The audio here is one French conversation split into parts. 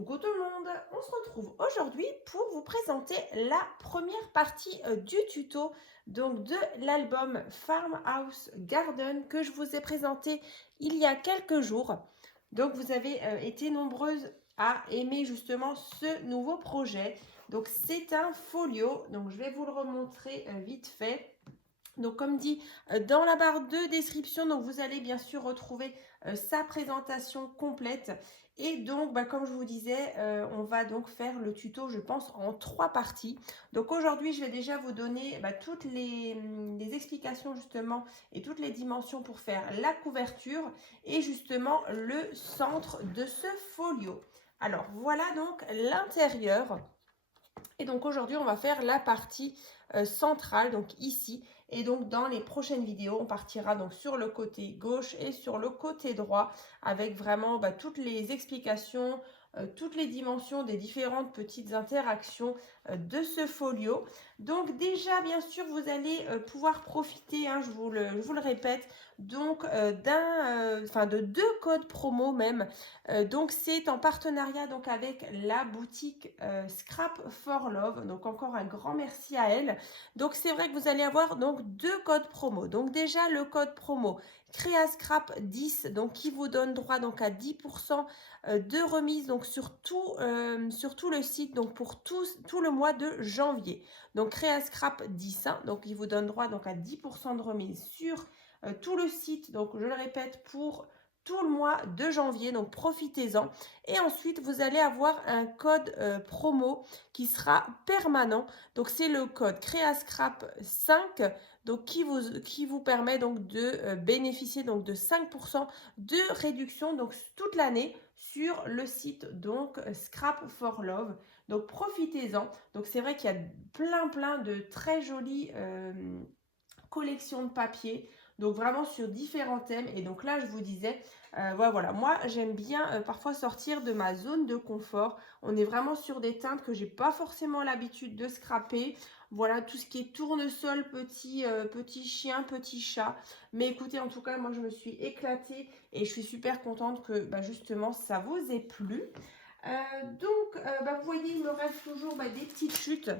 Coucou tout le monde, on se retrouve aujourd'hui pour vous présenter la première partie du tuto donc de l'album Farmhouse Garden que je vous ai présenté il y a quelques jours. Donc vous avez été nombreuses à aimer justement ce nouveau projet. Donc c'est un folio, donc je vais vous le remontrer vite fait. Donc comme dit dans la barre de description, donc vous allez bien sûr retrouver sa présentation complète. Et donc comme je vous disais, on va donc faire le tuto je pense en 3 parties. Donc aujourd'hui je vais déjà vous donner toutes les explications justement et toutes les dimensions pour faire la couverture et justement le centre de ce folio. Alors voilà donc l'intérieur. Et donc aujourd'hui, on va faire la partie centrale, donc ici. Et donc dans les prochaines vidéos, on partira donc sur le côté gauche et sur le côté droit avec vraiment toutes les explications, toutes les dimensions des différentes petites interactions de ce folio. Donc déjà, bien sûr, vous allez pouvoir profiter, hein, je vous le répète, donc de 2 codes promo même. Donc c'est en partenariat donc avec la boutique Scrap for Love. Donc encore un grand merci à elle. Donc c'est vrai que vous allez avoir donc 2 codes promo. Donc déjà le code promo Créascrap 10 donc qui vous donne droit donc à 10% de remise donc sur tout le site donc pour tout le mois de janvier. Donc Créascrap 10 hein, donc il vous donne droit donc à 10% de remise sur tout le site. Donc je le répète pour tout le mois de janvier, donc profitez-en. Et ensuite, vous allez avoir un code promo qui sera permanent. Donc, c'est le code Créascrap 5 donc, qui vous permet donc de bénéficier donc, de 5% de réduction donc, toute l'année sur le site donc Scrap for Love. Donc, profitez-en. Donc, c'est vrai qu'il y a plein de très jolies collections de papier. Donc vraiment sur différents thèmes. Et donc là, je vous disais, voilà, moi j'aime bien parfois sortir de ma zone de confort. On est vraiment sur des teintes que j'ai pas forcément l'habitude de scraper. Voilà, tout ce qui est tournesol, petit chien, petit chat. Mais écoutez, en tout cas, moi je me suis éclatée et je suis super contente que justement ça vous ait plu. Vous voyez, il me reste toujours des petites chutes.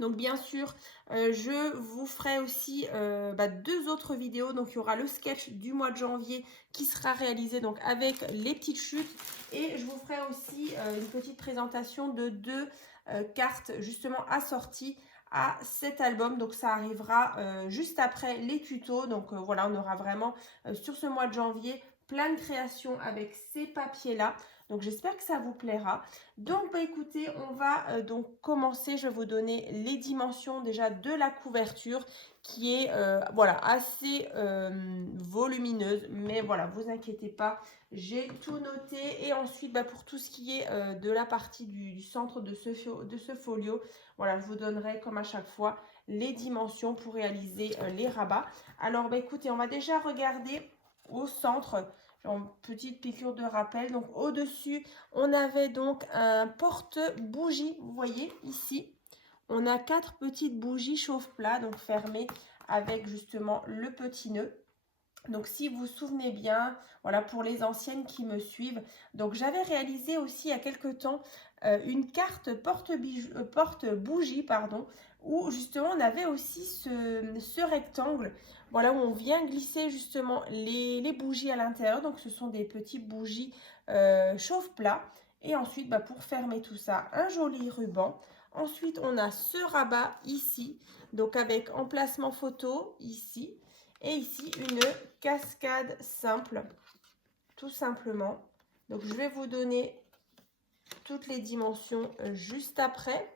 Donc bien sûr, je vous ferai aussi 2 autres vidéos. Donc il y aura le sketch du mois de janvier qui sera réalisé donc avec les petites chutes. Et je vous ferai aussi une petite présentation de 2 cartes justement assorties à cet album. Donc ça arrivera juste après les tutos. Donc voilà, on aura vraiment sur ce mois de janvier plein de créations avec ces papiers-là. Donc j'espère que ça vous plaira. Donc écoutez, on va donc commencer. Je vais vous donner les dimensions déjà de la couverture qui est voilà assez volumineuse. Mais voilà, vous inquiétez pas, j'ai tout noté. Et ensuite, pour tout ce qui est de la partie du centre de ce folio, voilà, je vous donnerai comme à chaque fois les dimensions pour réaliser les rabats. Alors écoutez, on va déjà regarder au centre. Une petite piqûre de rappel. Donc au-dessus, on avait donc un porte-bougie, vous voyez ici. On a 4 petites bougies chauffe-plat, donc fermées avec justement le petit nœud. Donc si vous vous souvenez bien, voilà pour les anciennes qui me suivent. Donc j'avais réalisé aussi il y a quelques temps une carte porte-bougie, pardon, où justement on avait aussi ce rectangle, voilà, où on vient glisser justement les bougies à l'intérieur. Donc ce sont des petites bougies chauffe-plat. Et ensuite, pour fermer tout ça, un joli ruban. Ensuite, on a ce rabat ici, donc avec emplacement photo ici. Et ici, une cascade simple, tout simplement. Donc, je vais vous donner toutes les dimensions juste après.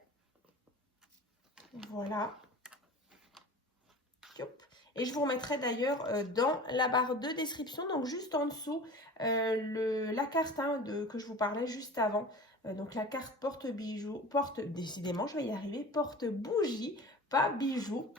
Voilà. Et je vous remettrai d'ailleurs dans la barre de description, donc juste en dessous, la carte que je vous parlais juste avant. Donc la carte porte-bijoux, décidément je vais y arriver, porte-bougie, pas bijoux.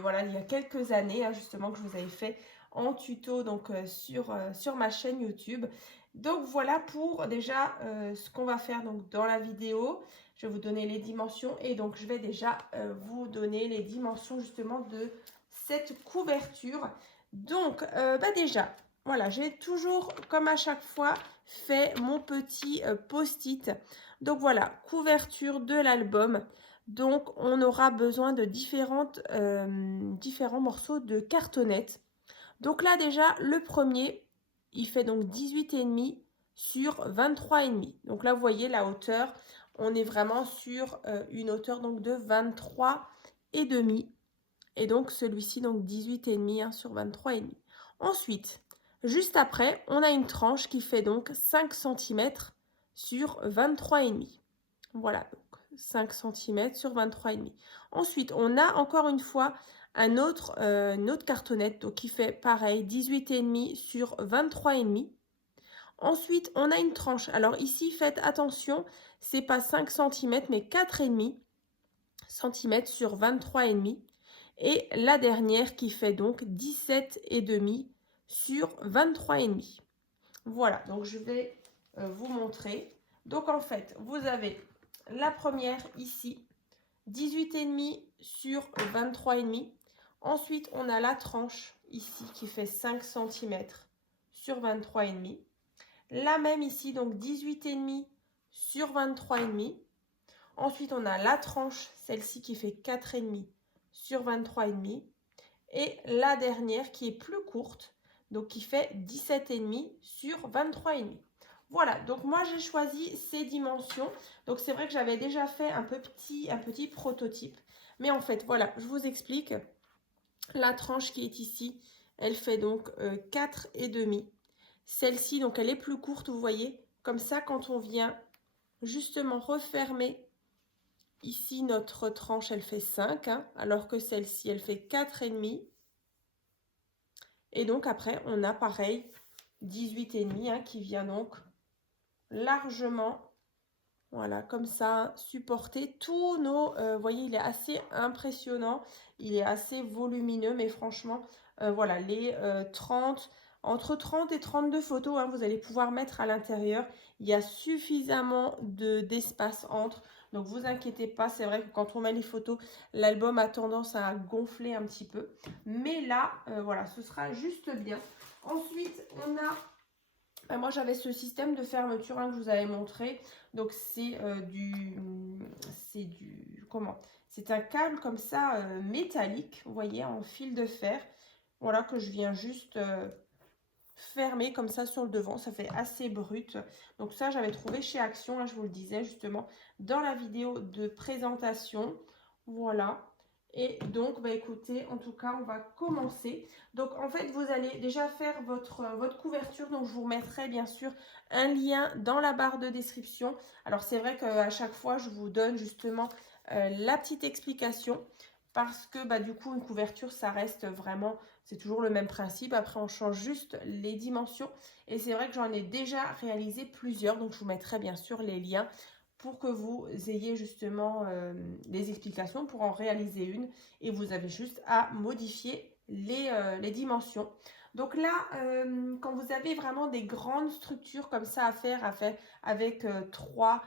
Voilà, il y a quelques années justement que je vous avais fait en tuto donc sur ma chaîne YouTube. Donc voilà pour déjà ce qu'on va faire donc dans la vidéo. Je vais vous donner les dimensions et donc je vais déjà vous donner les dimensions justement de cette couverture. Donc déjà voilà, j'ai toujours, comme à chaque fois, fait mon petit post-it. Donc voilà, couverture de l'album. Donc on aura besoin de différents morceaux de cartonnette. Donc là déjà, le premier, il fait donc 18,5 sur 23,5. Donc là, vous voyez la hauteur, on est vraiment sur une hauteur donc de 23,5. Et donc celui-ci, donc 18,5 hein, sur 23,5. Ensuite, juste après, on a une tranche qui fait donc 5 cm sur 23,5. Voilà, donc 5 cm sur 23,5. Ensuite, on a encore une fois une autre cartonnette donc qui fait pareil, 18,5 sur 23,5. Ensuite, on a une tranche. Alors ici, faites attention, c'est pas 5 cm mais 4,5 cm sur 23,5. Et la dernière qui fait donc 17,5 sur 23,5. Voilà, donc je vais vous montrer. Donc en fait, vous avez la première ici, 18,5 sur 23,5. Ensuite, on a la tranche ici qui fait 5 cm sur 23,5. La même ici, donc 18,5 sur 23,5. Ensuite, on a la tranche, celle-ci qui fait 4,5 sur 23,5. Et la dernière qui est plus courte, donc qui fait 17,5 sur 23,5. Voilà, donc moi j'ai choisi ces dimensions. Donc c'est vrai que j'avais déjà fait un petit prototype. Mais en fait, voilà, je vous explique. La tranche qui est ici, elle fait donc 4,5. Celle-ci, donc elle est plus courte, vous voyez. Comme ça, quand on vient justement refermer ici, notre tranche, elle fait 5, hein, alors que celle-ci, elle fait 4,5. Et donc après, on a pareil, 18,5 hein, qui vient donc largement, voilà, comme ça, supporter tous nos... vous voyez, il est assez impressionnant, il est assez volumineux, mais franchement, voilà, les 30... Entre 30 et 32 photos, hein, vous allez pouvoir mettre à l'intérieur. Il y a suffisamment d'espace entre. Donc, vous inquiétez pas. C'est vrai que quand on met les photos, l'album a tendance à gonfler un petit peu. Mais là, voilà, ce sera juste bien. Ensuite, on a... moi, j'avais ce système de fermeture hein, que je vous avais montré. Donc, c'est comment? C'est un câble comme ça, métallique, vous voyez, en fil de fer. Voilà, que je viens juste... fermé comme ça sur le devant, ça fait assez brut. Donc ça j'avais trouvé chez Action, là je vous le disais justement dans la vidéo de présentation. Voilà. Et donc bah écoutez, en tout cas on va commencer. Donc en fait vous allez déjà faire votre couverture, donc je vous remettrai bien sûr un lien dans la barre de description. Alors c'est vrai qu'à chaque fois je vous donne justement la petite explication, parce que bah, du coup une couverture ça reste vraiment, c'est toujours le même principe. Après on change juste les dimensions, et c'est vrai que j'en ai déjà réalisé plusieurs, donc je vous mettrai bien sûr les liens pour que vous ayez justement des explications pour en réaliser une, et vous avez juste à modifier les dimensions. Donc là, quand vous avez vraiment des grandes structures comme ça à faire avec trois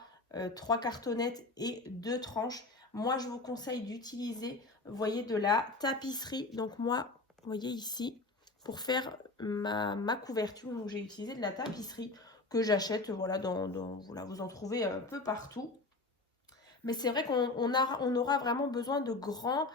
cartonnettes et 2 tranches, moi je vous conseille d'utiliser, vous voyez, de la tapisserie. Donc moi, vous voyez ici, pour faire ma couverture, donc j'ai utilisé de la tapisserie que j'achète, voilà, voilà, vous en trouvez un peu partout. Mais c'est vrai qu'on aura vraiment besoin de grands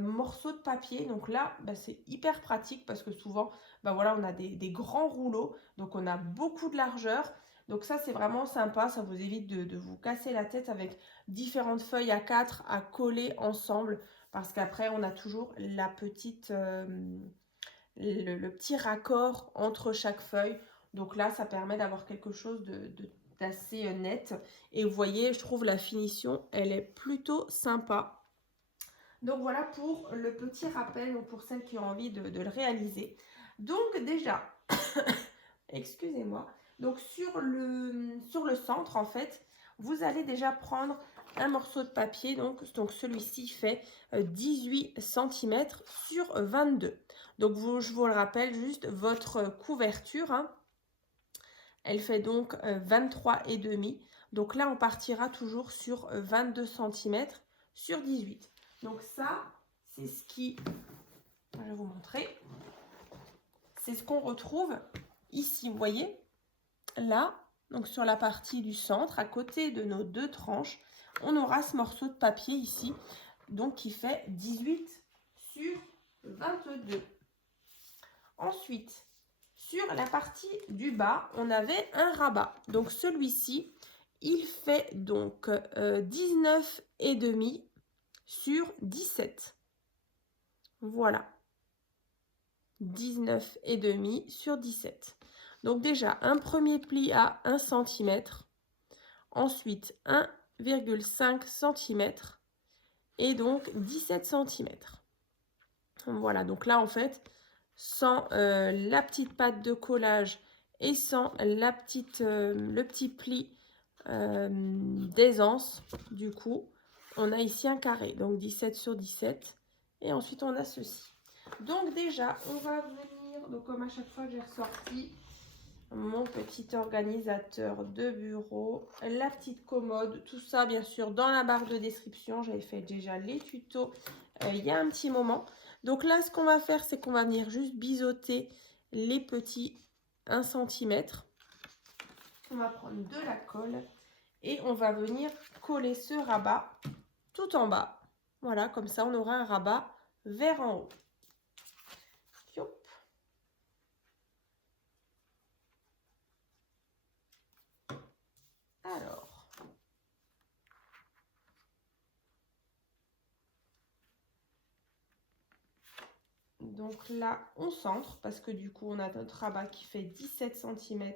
morceaux de papier. Donc là, bah, c'est hyper pratique parce que souvent, bah, voilà, on a des grands rouleaux. Donc on a beaucoup de largeur. Donc ça, c'est vraiment sympa. Ça vous évite de vous casser la tête avec différentes feuilles A4 à coller ensemble. Parce qu'après, on a toujours la petite, le petit raccord entre chaque feuille. Donc là, ça permet d'avoir quelque chose d'assez net. Et vous voyez, je trouve la finition, elle est plutôt sympa. Donc voilà pour le petit rappel, donc pour celles qui ont envie de le réaliser. Donc déjà, excusez-moi, donc sur le centre, en fait, vous allez déjà prendre un morceau de papier. Donc celui-ci fait 18 cm sur 22. Donc je vous le rappelle, juste votre couverture, hein, elle fait donc 23,5. Donc là, on partira toujours sur 22 cm sur 18. Donc ça, c'est ce qui... Je vais vous montrer. C'est ce qu'on retrouve ici, vous voyez, là, donc sur la partie du centre, à côté de nos deux tranches, on aura ce morceau de papier ici, donc qui fait 18 sur 22. Ensuite, sur la partie du bas, on avait un rabat. Donc celui-ci, il fait donc 19,5 sur 17. Voilà. 19,5 sur 17. Donc déjà, un premier pli à 1 cm. Ensuite, 1,5 cm. Et donc 17 cm. Voilà, donc là en fait, sans la petite patte de collage et sans le petit pli d'aisance, du coup, on a ici un carré, donc 17 sur 17. Et ensuite, on a ceci. Donc déjà, on va venir, donc comme à chaque fois, j'ai ressorti mon petit organisateur de bureau, la petite commode, tout ça bien sûr dans la barre de description. J'avais fait déjà les tutos il y a un petit moment. Donc là, ce qu'on va faire, c'est qu'on va venir juste biseauter les petits 1 cm. On va prendre de la colle et on va venir coller ce rabat tout en bas. Voilà, comme ça, on aura un rabat vers en haut. Yop. Alors, donc là, on centre parce que du coup, on a notre rabat qui fait 17 cm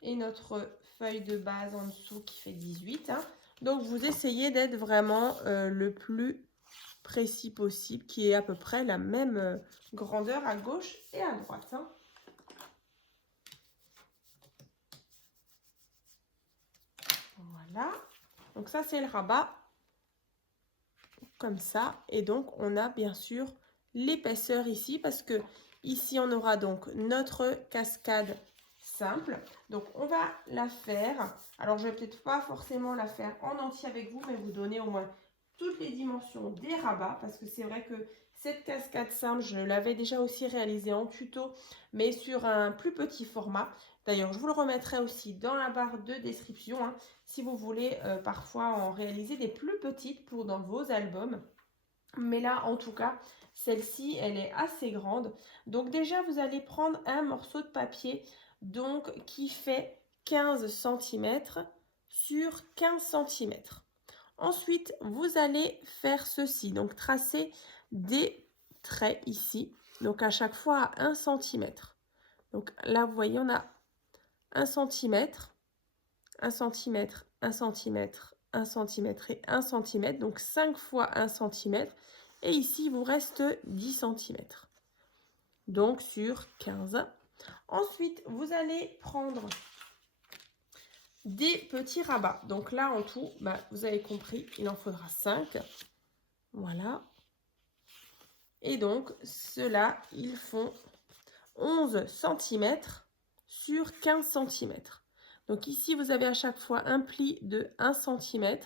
et notre feuille de base en dessous qui fait 18. Hein. Donc, vous essayez d'être vraiment le plus précis possible, qui est à peu près la même grandeur à gauche et à droite. Hein. Voilà. Donc ça, c'est le rabat. Comme ça. Et donc, on a bien sûr l'épaisseur ici parce que ici, on aura donc notre cascade simple. Donc, on va la faire. Alors, je vais peut-être pas forcément la faire en entier avec vous, mais vous donner au moins toutes les dimensions des rabats parce que c'est vrai que cette cascade simple, je l'avais déjà aussi réalisée en tuto, mais sur un plus petit format. D'ailleurs, je vous le remettrai aussi dans la barre de description hein, si vous voulez parfois en réaliser des plus petites pour dans vos albums. Mais là, en tout cas, celle-ci, elle est assez grande. Donc déjà, vous allez prendre un morceau de papier donc, qui fait 15 cm sur 15 cm. Ensuite, vous allez faire ceci. Donc, tracer des traits ici. Donc, à chaque fois à 1 cm. Donc là, vous voyez, on a 1 cm, 1 cm, 1 cm, 1 cm et 1 cm. Donc 5 fois 1 cm. Et ici, il vous reste 10 cm. Donc sur 15. Ensuite, vous allez prendre des petits rabats. Donc là, en tout, bah, vous avez compris, il en faudra 5. Voilà. Et donc, ceux-là, ils font 11 cm sur 15 cm. Donc ici, vous avez à chaque fois un pli de 1 cm.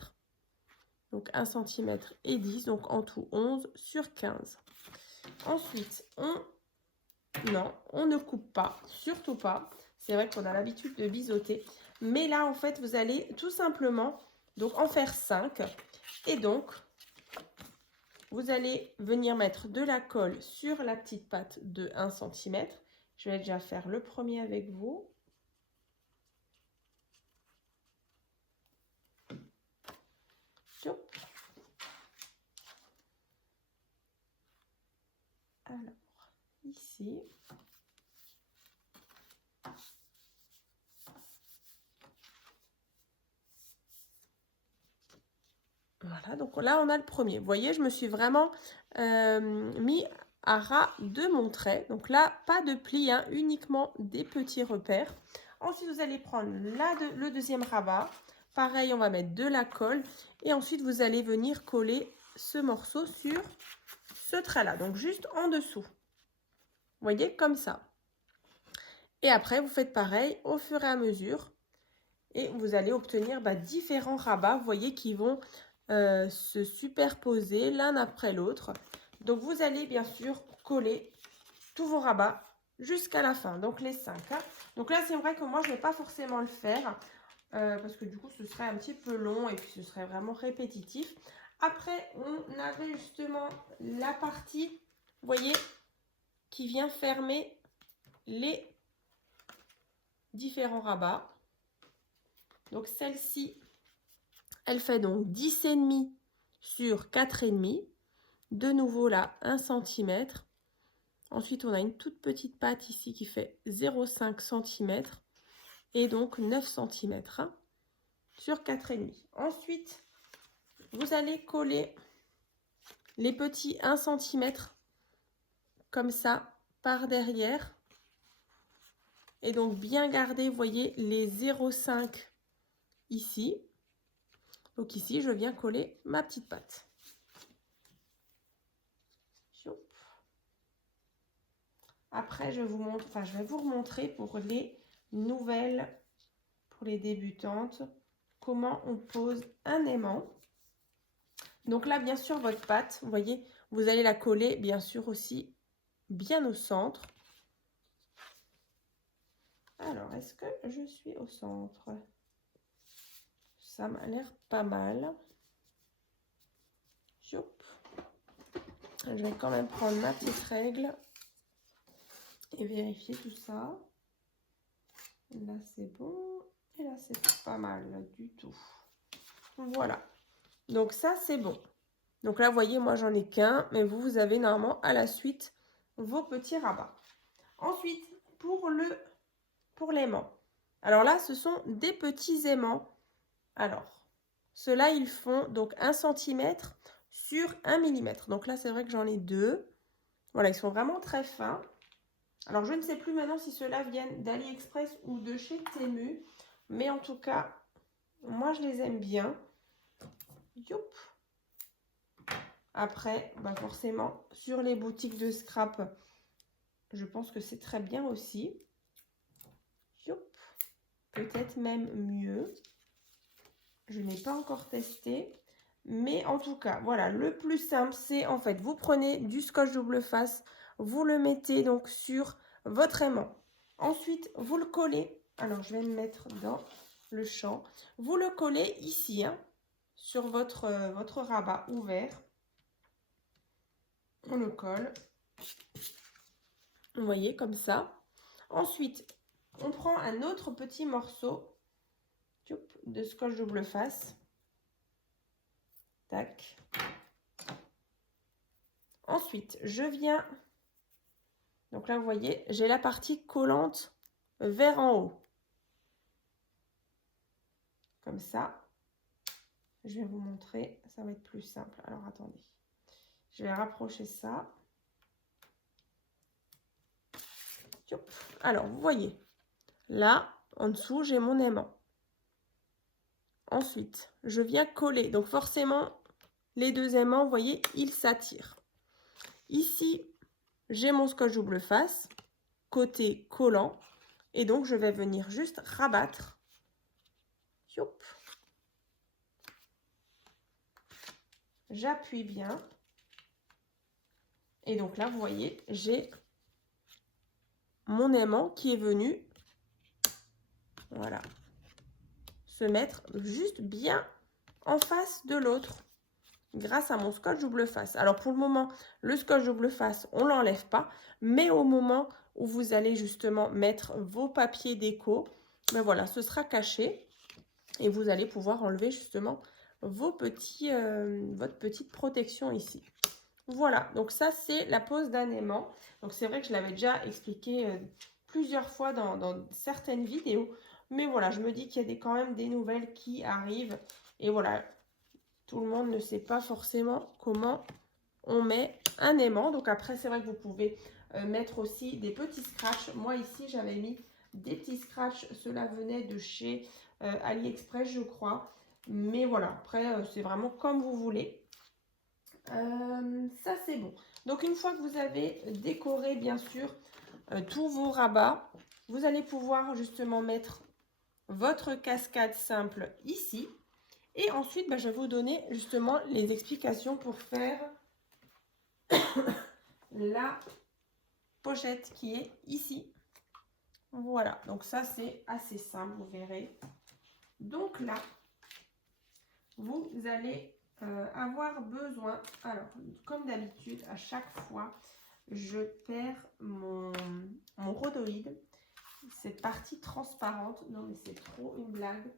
Donc 1 cm et 10, donc en tout 11 sur 15. Ensuite, on ne coupe pas, surtout pas. C'est vrai qu'on a l'habitude de biseauter. Mais là, en fait, vous allez tout simplement donc en faire 5. Et donc, vous allez venir mettre de la colle sur la petite patte de 1 cm. Je vais déjà faire le premier avec vous. Alors, ici. Voilà, donc là, on a le premier. Vous voyez, je me suis vraiment mis à ras de mon trait. Donc là, pas de pli, hein, uniquement des petits repères. Ensuite, vous allez prendre le deuxième rabat. Pareil, on va mettre de la colle. Et ensuite, vous allez venir coller ce morceau sur ce trait-là. Donc, juste en dessous. Vous voyez, comme ça. Et après, vous faites pareil au fur et à mesure. Et vous allez obtenir différents rabats, vous voyez, qui vont se superposer l'un après l'autre. Donc, vous allez bien sûr coller tous vos rabats jusqu'à la fin, donc les 5. Hein. Donc là, c'est vrai que moi, je ne vais pas forcément le faire parce que du coup, ce serait un petit peu long et puis ce serait vraiment répétitif. Après, on avait justement la partie, vous voyez, qui vient fermer les différents rabats. Donc celle-ci, elle fait donc 10,5 sur 4,5. De nouveau là, 1 cm. Ensuite, on a une toute petite patte ici qui fait 0,5 cm et donc 9 cm sur 4,5. Ensuite, vous allez coller les petits 1 cm comme ça par derrière. Et donc bien garder, vous voyez, les 0,5 ici. Donc ici, je viens coller ma petite patte. Après, je vais vous remontrer pour les nouvelles, pour les débutantes, comment on pose un aimant. Donc là, bien sûr, votre patte, vous voyez, vous allez la coller, bien sûr, aussi bien au centre. Alors, est-ce que je suis au centre? Ça m'a l'air pas mal. Je vais quand même prendre ma petite règle et vérifier tout ça. Là, c'est bon. Et là, c'est pas mal du tout. Voilà. Donc ça, c'est bon. Donc là, vous voyez, moi, j'en ai qu'un. Mais vous, vous avez normalement à la suite vos petits rabats. Ensuite, pour l'aimant. Alors là, ce sont des petits aimants. Alors, ceux-là, ils font donc 1 cm sur 1 mm. Donc là, c'est vrai que j'en ai deux. Voilà, ils sont vraiment très fins. Alors, je ne sais plus maintenant si ceux-là viennent d'AliExpress ou de chez Temu. Mais en tout cas, moi, je les aime bien. Youp. Après, bah forcément, sur les boutiques de scrap, je pense que c'est très bien aussi. Peut-être même mieux. Je n'ai pas encore testé. Mais en tout cas, voilà, le plus simple, c'est en fait, vous prenez du scotch double face, vous le mettez donc sur votre aimant. Ensuite, vous le collez. Alors, je vais me mettre dans le champ. Vous le collez ici, hein, sur votre rabat ouvert. On le colle. Vous voyez, comme ça. Ensuite, on prend un autre petit morceau de scotch double face. Tac. Ensuite, je viens... Donc là, vous voyez, j'ai la partie collante vers en haut. Comme ça. Je vais vous montrer. Ça va être plus simple. Alors, attendez. Je vais rapprocher ça. Alors, vous voyez. Là, en dessous, j'ai mon aimant. Ensuite, je viens coller. Donc, forcément, les deux aimants, vous voyez, ils s'attirent. Ici, j'ai mon scotch double face, côté collant. Et donc, je vais venir juste rabattre. Youp. J'appuie bien. Et donc là, vous voyez, j'ai mon aimant qui est venu, voilà, se mettre juste bien en face de l'autre grâce à mon scotch double face. Alors pour le moment, le scotch double face, on ne l'enlève pas, mais au moment où vous allez justement mettre vos papiers déco, ben voilà, ce sera caché et vous allez pouvoir enlever justement votre petite protection ici. Voilà, donc ça c'est la pose d'un aimant. Donc c'est vrai que je l'avais déjà expliqué plusieurs fois dans certaines vidéos. Mais voilà, je me dis qu'il y a quand même des nouvelles qui arrivent. Et voilà, tout le monde ne sait pas forcément comment on met un aimant. Donc après, c'est vrai que vous pouvez mettre aussi des petits scratchs. Moi ici, j'avais mis des petits scratchs. Cela venait de chez AliExpress, je crois. Mais voilà, après, c'est vraiment comme vous voulez. Ça c'est bon. Donc une fois que vous avez décoré bien sûr tous vos rabats, vous allez pouvoir justement mettre votre cascade simple ici. Et ensuite, je vais vous donner justement les explications pour faire la pochette qui est ici. Voilà, donc ça c'est assez simple, vous verrez. Donc là, vous allez avoir besoin, alors comme d'habitude, à chaque fois, je perds mon rhodoïde, cette partie transparente. Non mais c'est trop une blague.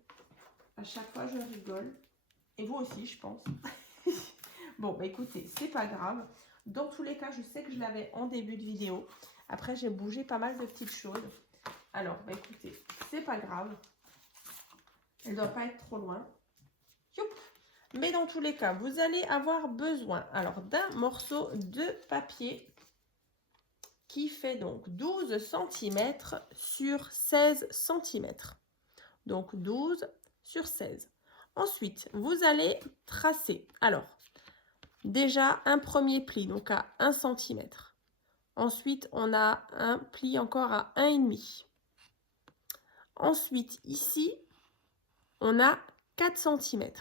À chaque fois, je rigole. Et vous aussi, je pense. Bon, bah écoutez, c'est pas grave. Dans tous les cas, je sais que je l'avais en début de vidéo. Après, j'ai bougé pas mal de petites choses. Alors, bah écoutez, c'est pas grave. Elle ne doit pas être trop loin. Youp. Mais dans tous les cas, vous allez avoir besoin alors d'un morceau de papier qui fait donc 12 cm sur 16 cm. Donc 12 sur 16. Ensuite, vous allez tracer. Alors, déjà un premier pli, donc à 1 cm. Ensuite, on a un pli encore à 1,5. Ensuite, ici, on a 4 cm.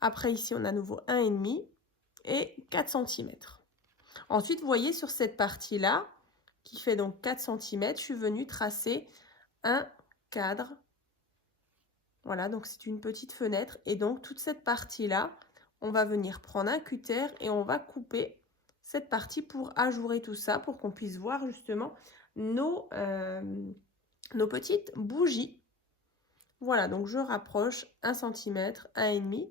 Après, ici, on a à nouveau 1,5 et 4 cm. Ensuite, vous voyez sur cette partie-là, qui fait donc 4 cm, je suis venue tracer un cadre. Voilà, donc c'est une petite fenêtre. Et donc, toute cette partie-là, on va venir prendre un cutter et on va couper cette partie pour ajourer tout ça, pour qu'on puisse voir justement nos petites bougies. Voilà, donc je rapproche 1 cm, 1,5.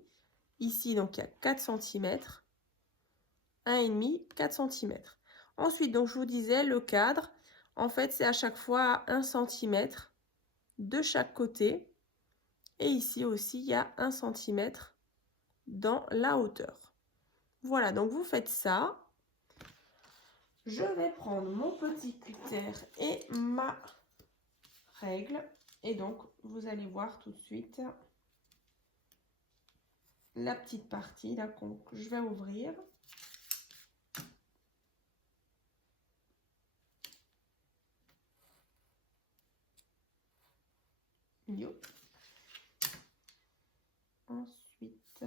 Ici, donc il y a 4 cm. 1,5, 4 cm. Ensuite, donc je vous disais, le cadre, en fait, c'est à chaque fois 1 cm de chaque côté. Et ici aussi, il y a 1 cm dans la hauteur. Voilà, donc vous faites ça. Je vais prendre mon petit cutter et ma règle. Et donc, vous allez voir tout de suite la petite partie là que je vais ouvrir. Yo. Ensuite,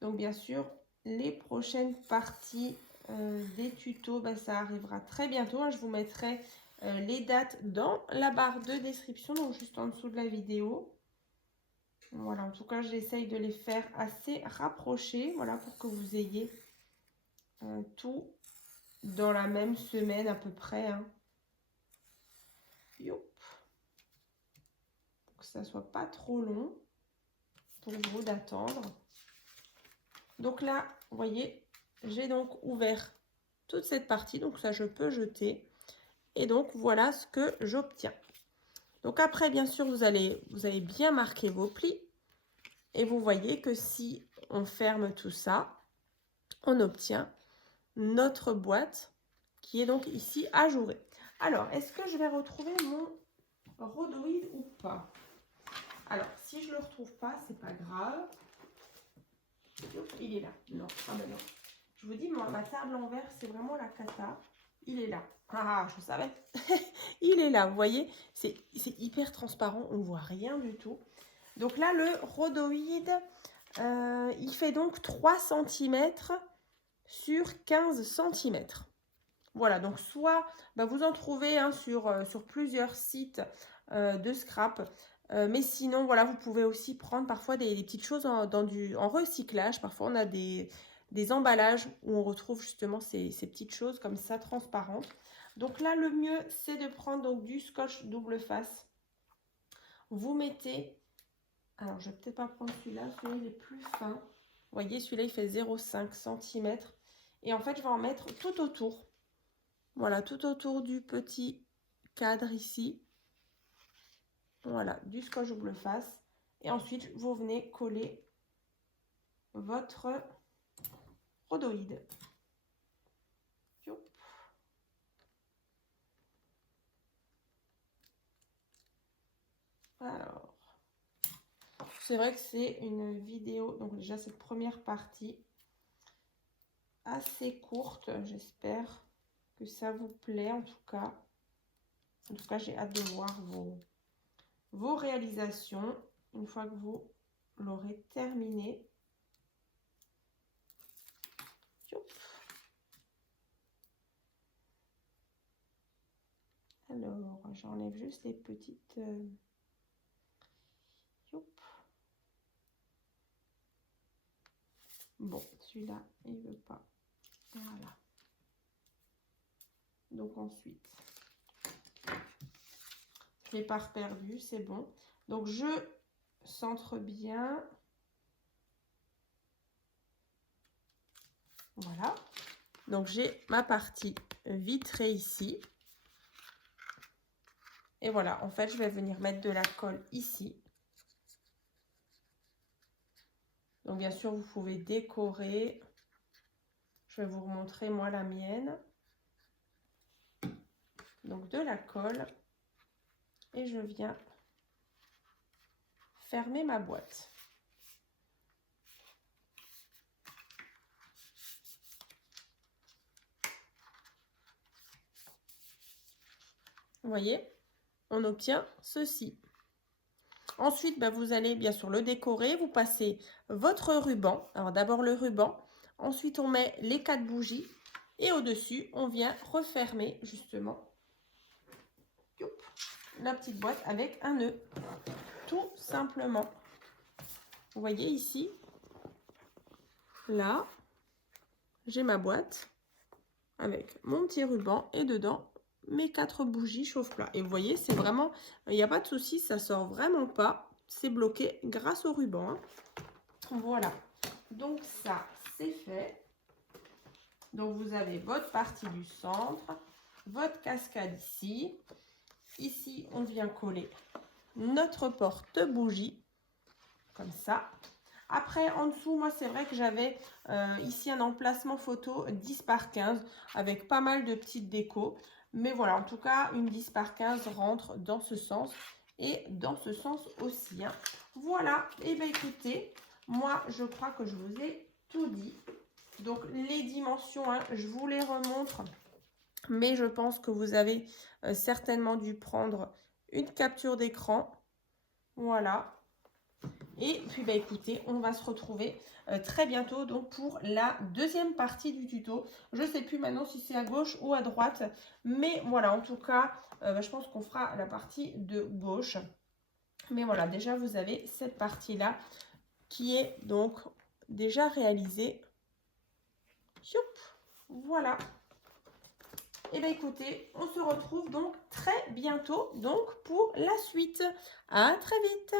donc bien sûr, les prochaines parties des tutos, ben, ça arrivera très bientôt. Hein. Je vous mettrai les dates dans la barre de description, donc juste en dessous de la vidéo. Voilà, en tout cas, j'essaye de les faire assez rapprochés, voilà, pour que vous ayez tout dans la même semaine à peu près. Hein. Youp. Pour que ça soit pas trop long pour vous d'attendre. Donc là, vous voyez, j'ai donc ouvert toute cette partie, donc ça je peux jeter. Et donc voilà ce que j'obtiens. Donc après, bien sûr, vous allez bien marquer vos plis. Et vous voyez que si on ferme tout ça, on obtient notre boîte qui est donc ici ajourée. Alors, est-ce que je vais retrouver mon rhodoïde ou pas? Alors, si je ne le retrouve pas, c'est pas grave. Il est là. Non, ah ben non. Je vous dis, ma table en verre, c'est vraiment la cata. Il est là. Ah, je savais. Il est là, vous voyez, c'est hyper transparent, on ne voit rien du tout. Donc là, le rhodoïde, il fait donc 3 cm sur 15 cm. Voilà, donc soit bah, vous en trouvez hein, sur plusieurs sites de scrap. Mais sinon, voilà, vous pouvez aussi prendre parfois des petites choses en recyclage. Parfois, on a des emballages où on retrouve justement ces petites choses comme ça, transparentes. Donc là, le mieux, c'est de prendre donc, du scotch double face. Vous mettez... Alors, je vais peut-être pas prendre celui-là. Celui-là, il est plus fin. Vous voyez, celui-là, il fait 0,5 cm. Et en fait, je vais en mettre tout autour. Voilà, tout autour du petit cadre ici. Voilà, du scotch double face. Et ensuite, vous venez coller votre rhodoïde. Alors, c'est vrai que c'est une vidéo, donc déjà cette première partie assez courte. J'espère que ça vous plaît en tout cas. En tout cas, j'ai hâte de voir vos réalisations une fois que vous l'aurez terminé. Youp. Alors, j'enlève juste les petites... Youp. Bon, celui-là, il veut pas. Voilà. Donc ensuite, je l'ai pas reperdu, c'est bon. Donc je centre bien. Voilà. Donc j'ai ma partie vitrée ici. Et voilà, en fait, je vais venir mettre de la colle ici. Donc bien sûr, vous pouvez décorer. Je vais vous remontrer moi la mienne. Donc de la colle. Et je viens fermer ma boîte. Vous voyez, on obtient ceci. Ensuite, vous allez bien sûr le décorer. Vous passez votre ruban. Alors d'abord le ruban. Ensuite, on met les 4 bougies. Et au-dessus, on vient refermer justement la petite boîte avec un nœud. Tout simplement. Vous voyez ici, là, j'ai ma boîte avec mon petit ruban et dedans mes 4 bougies chauffe-plat. Et vous voyez, c'est vraiment, il n'y a pas de souci, ça sort vraiment pas. C'est bloqué grâce au ruban. Hein. Voilà. Donc ça, c'est fait. Donc vous avez votre partie du centre, votre cascade ici. Ici, on vient coller notre porte-bougie, comme ça. Après, en dessous, moi, c'est vrai que j'avais ici un emplacement photo 10 par 15 avec pas mal de petites décos. Mais voilà, en tout cas, une 10 par 15 rentre dans ce sens et dans ce sens aussi. Hein. Voilà, et bien écoutez, moi, je crois que je vous ai tout dit. Donc, les dimensions, hein, je vous les remontre. Mais je pense que vous avez certainement dû prendre une capture d'écran. Voilà. Et puis, écoutez, on va se retrouver très bientôt donc pour la deuxième partie du tuto. Je ne sais plus maintenant si c'est à gauche ou à droite. Mais voilà, en tout cas, je pense qu'on fera la partie de gauche. Mais voilà, déjà, vous avez cette partie-là qui est donc déjà réalisée. Voilà. Et bien écoutez, on se retrouve donc très bientôt donc pour la suite. À très vite.